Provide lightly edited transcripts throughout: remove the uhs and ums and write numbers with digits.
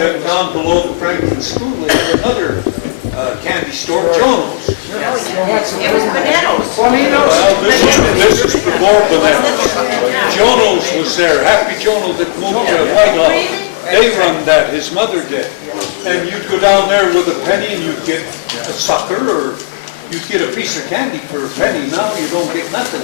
then down below the Franklin School, they had another candy store, Jono's. It was bananas. Well, this is before bananas. Jono's was there. Happy Jono that moved to Whitehall. They run that. His mother did. And you'd go down there with a penny and you'd get a sucker, or you'd get a piece of candy for a penny. Now you don't get nothing.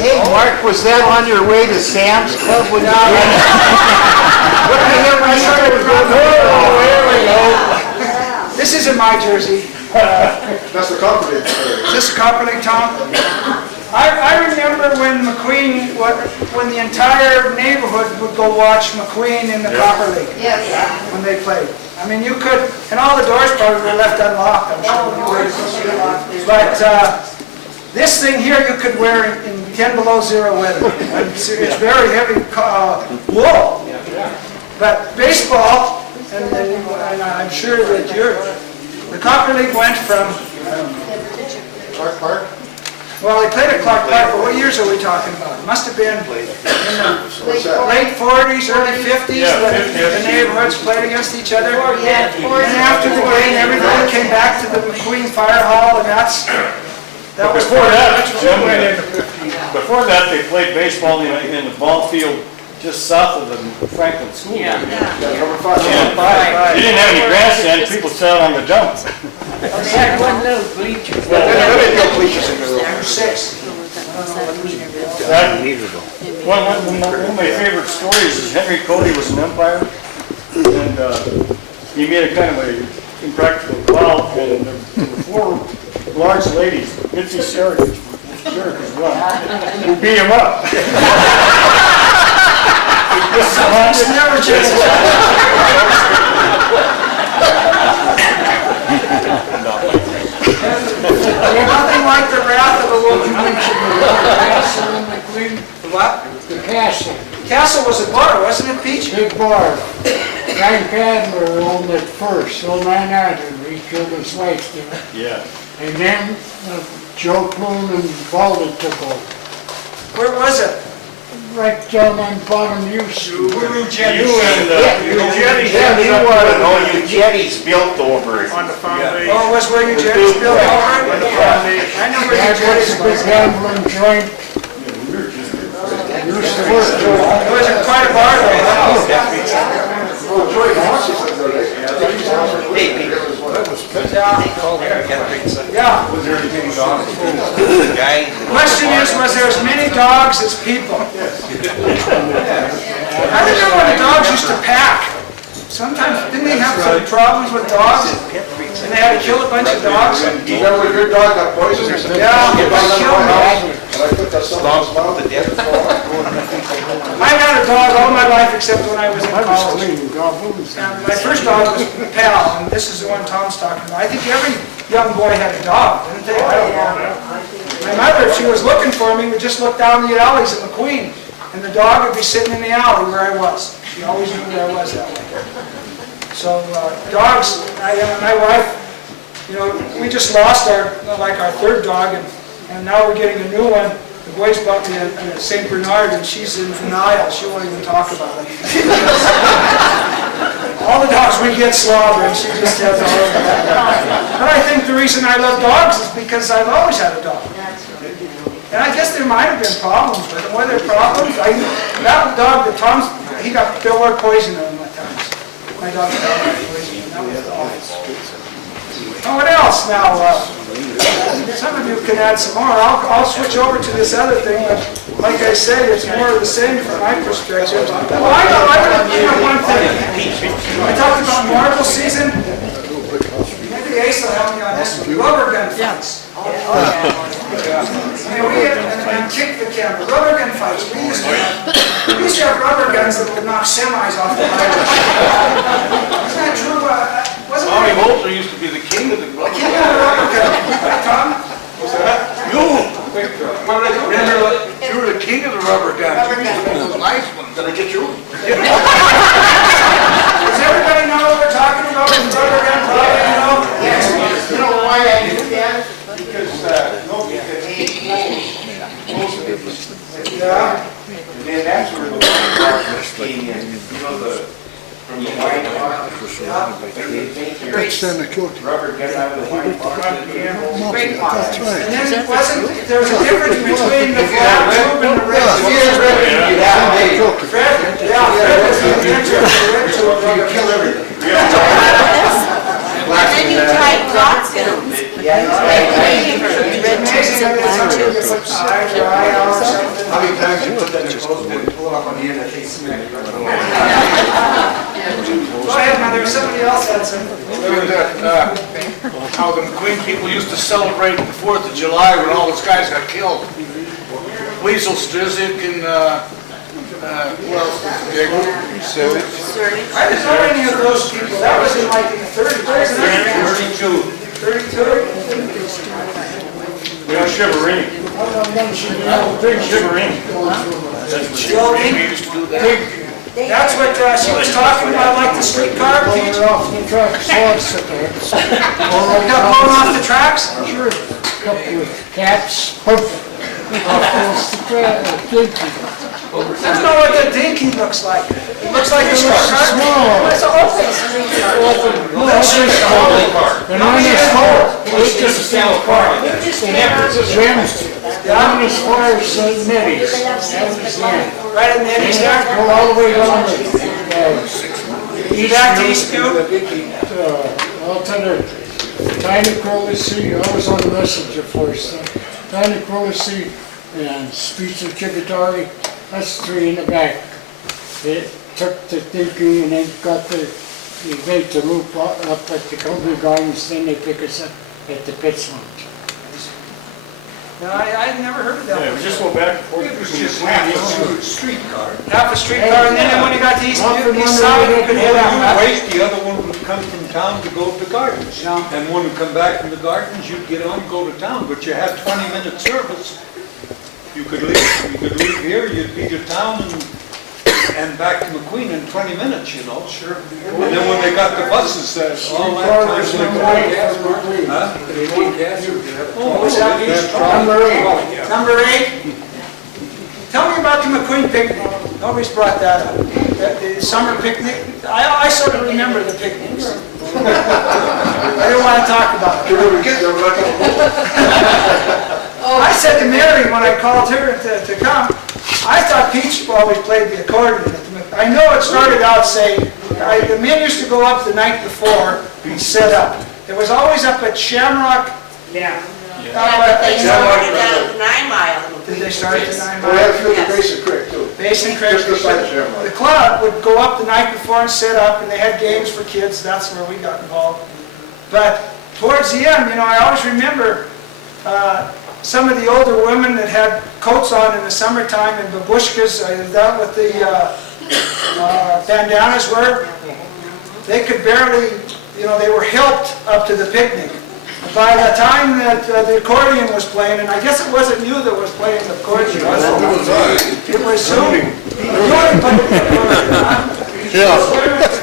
Hey, Mark, was that on your way to Sam's Club when you This isn't my jersey. That's the company. Is this a company, Tom? I remember when McQueen, when the entire neighborhood would go watch McQueen in the Copper League. Yes. When they played. I mean, you could, and all the doors probably were left unlocked, I'm sure. But this thing here you could wear in 10 below zero weather. It's very heavy wool. But baseball, and I'm sure that the Copper League went from, Clark Park? well, they played at Clark Park, but what years are we talking about? It must have been in the late 40s, early 50s, the neighborhoods played against each other. And after the game, everybody came back to the McQueen Fire Hall, and that was before that, Jim went in the 50s. Before that, they played baseball in the ball field just south of the Franklin School. Yeah. Number 5. You didn't have any grandstands, people sat on the dump. They had one little bleachers. There didn't go bleachers in the room. Number 6. One of my favorite stories is Henry Cody was an umpire, and he made a kind of a impractical call, and there were 4 large ladies, Mitzi Sherrick as well, who beat him up. It's never changed. Nothing like the wrath of a woman. Castle in McQueen? What? The Castle. Castle was a bar, wasn't it, Peach? Big bar. Frank Adler owned it first, so 900. He killed his wife there. Yeah. And then Joe Kloon and Baldy took over. Where was it? Right down on bottom use. Guru Jenny. Jetties built over it. On the foundation. Oh, it was where you Jetties built over it? I know where you That was Jetties a big gambling joint. It wasn't quite a bar though, huh? Yeah. The question is, was there as many dogs as people? I remember when the dogs used to pack. Sometimes, didn't they have some problems with dogs? And they had to kill a bunch of dogs? Remember when your dog got poisoned? Yeah, they killed dogs. And I put that song's mouth to death. I've had a dog all my life except when I was in college. And my first dog was Pal, and this is the one Tom's talking about. I think every young boy had a dog, didn't they? I don't know. My mother, if she was looking for me, would just look down the alleys at McQueen, and the dog would be sitting in the alley where I was. She always knew where I was that way. So dogs, I and my wife, you know, we just lost our third dog, and now we're getting a new one. The boys bought me a St. Bernard, and she's in denial. She won't even talk about it. All the dogs we get slobber, and she just has all of that. But I think the reason I love dogs is because I've always had a dog. And I guess there might have been problems with them. Were there problems? That dog that Tom's, he got pillowed poison in him at times. My dog got poison, and that was awful. Oh, what else now? Some of you can add some more. I'll switch over to this other thing, but like I say, it's more of the same from my perspective. Well, I know one thing. I talked about marble season. Maybe Ace will help me on this one. Rubber gun fights. And kick the camera. Rubber gun fights. We used to have rubber guns that would knock semis off the highway. Isn't that true? Tommy Moulton used to be the king of the rubber. King of the rubber gun. Right, Tom? What's that? You! Remember, you were the king of the rubber gun. Those nice ones. Did I get you? Does everybody know what we're talking about with rubber gun fighting? Yes. You know why I do that? Because nobody could hate most of it. Yeah. And then that's where the From the wine bar. That's McQueen. Rubber gun out of the wine bar. Great one. That's right. And then there was a difference between the black tube and the red tube. Fred, Fred was the inventor of the red tube. You kill everything. And then you type lots in. How many times you put that in the clothes and pull it up on the end and they smack you? Go ahead, now, there was somebody else had some. How the McQueen people used to celebrate the 4th of July when all those guys got killed. Weasel Strizik and, who else was big? I didn't know any of those people. That was in like in the 30s, wasn't it? 32. We have Shiverine. Shiverine. Amy used to do that. That's what she was talking about, like the streetcar, Pete. They're off the tracks, lots of there. Got blown off the tracks? Sure, couple of cats, off the track, I don't know what that dinky looks like. It looks like a streetcar. small. It's an open streetcar. No, that's just small. And on this car, it's just a small car. Jim's, down as far as St. Mary's. Right in the end, there. Go all the way down to, Back to East Butte. I'll tell you, Tiny Crowley, I was on the messenger force. Tiny Crowley and Speech of Chibitari, that's 3 in the back. It took the thinking and then got the event to loop up at the Columbia Gardens, then they pick us up at the Pitts Launch. No, I'd never heard of Yeah, that. we just go back and forth. It was just half a streetcar. Half a streetcar, and then when you got to East Butte, East Side, you could hit One on would that. wait, the other one would come from town to go to the gardens. Yeah. And when you come back from the gardens, you'd get on, go to town, but you had 20-minute service. You could leave here, you'd be to town and back to McQueen in 20 minutes, you know. Sure. And then when they got the buses, all that time they go. Huh? What was that, Pete? Number 8. Tell me about the McQueen picnic. Nobody's brought that up. The summer picnic, I sort of remember the picnics. I didn't want to talk about it. I said to Mary when I called her to come, I thought Peach always played the accordion. I know it started out saying, the men used to go up the night before and set up. It was always up at Shamrock. Yeah. They started out at the 9 Mile. Did they start at the 9 We Mile? have through the Basin Creek too. Basin Creek. Just beside Shamrock. The club would go up the night before and set up, and they had games for kids. That's where we got involved. But towards the end, I always remember some of the older women that had coats on in the summertime and babushkas, that what the bandanas were. They could barely, they were helped up to the picnic. By the time that the accordion was playing, and I guess it wasn't you that was playing the accordion, was it? It was Zoom. Yeah.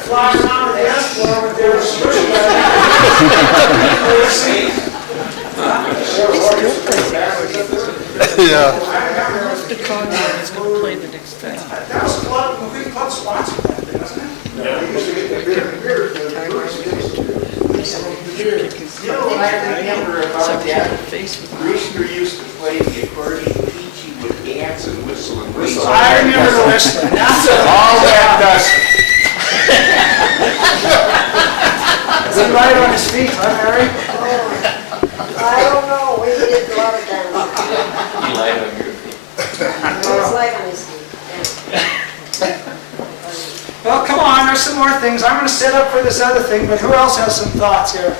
Fly around the dance floor with their switch. The Conrad is going to play the next time. That was a club, McQueen Club sponsored that, wasn't it? You know what I remember about that? Rooster used to play the accordion, Peachy would dance and whistle and whistle. I remember the whistling. That's it. All that dust. Is he right on his feet, huh, Mary? I don't know, we did a lot of damage. You lied on your feet. It's like on his feet. Well, come on, there's some more things. I'm going to set up for this other thing, but who else has some thoughts here?